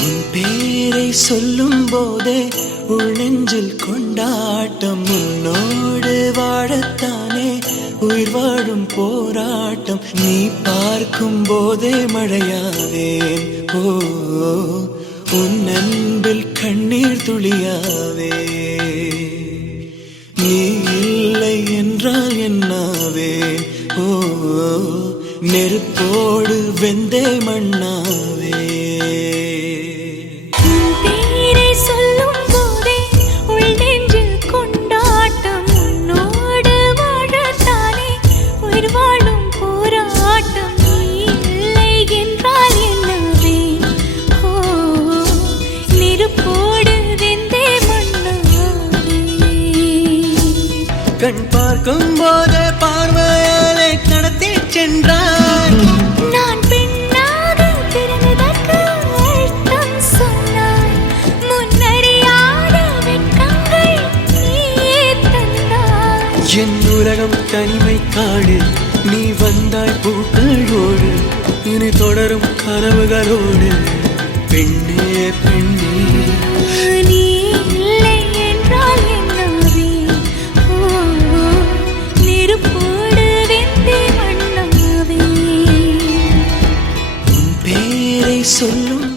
உன் பேரை சொல்லும் போதே உள் நெஞ்சில் கொண்டாட்டம். உன்னோடு வாழத்தானே உயிர் வாழும் போராட்டம். நீ பார்க்கும் போதே மழையாவேன். ஓ, உன் அன்பில் கண்ணீர் துளியாவே. நீ இல்லை என்றால் என்னாவேன். ஓ, நெருப்போடு வெந்தே மண்ணாவே. கண் பார்க்கும் போதே பார்வையாலே கடத்தி சென்றாய். நான் பெண்ணாக பிறந்ததற்கு அர்த்தம் சொன்னாய். முன்னறியாத வெட்கங்கள் நீயே தந்தாய். என் உலகம் தனிமை காடு. நீ வந்தாய் பூக்களோடு. இனி தொடரும் கனவுகளோடு. பெண்ணே பெண்ணே நீ இல்லை என்றால் என்னாவேன். நெருப்போடு வெந்தே மண்ணாவேன். உன் பேரை சொல்லும்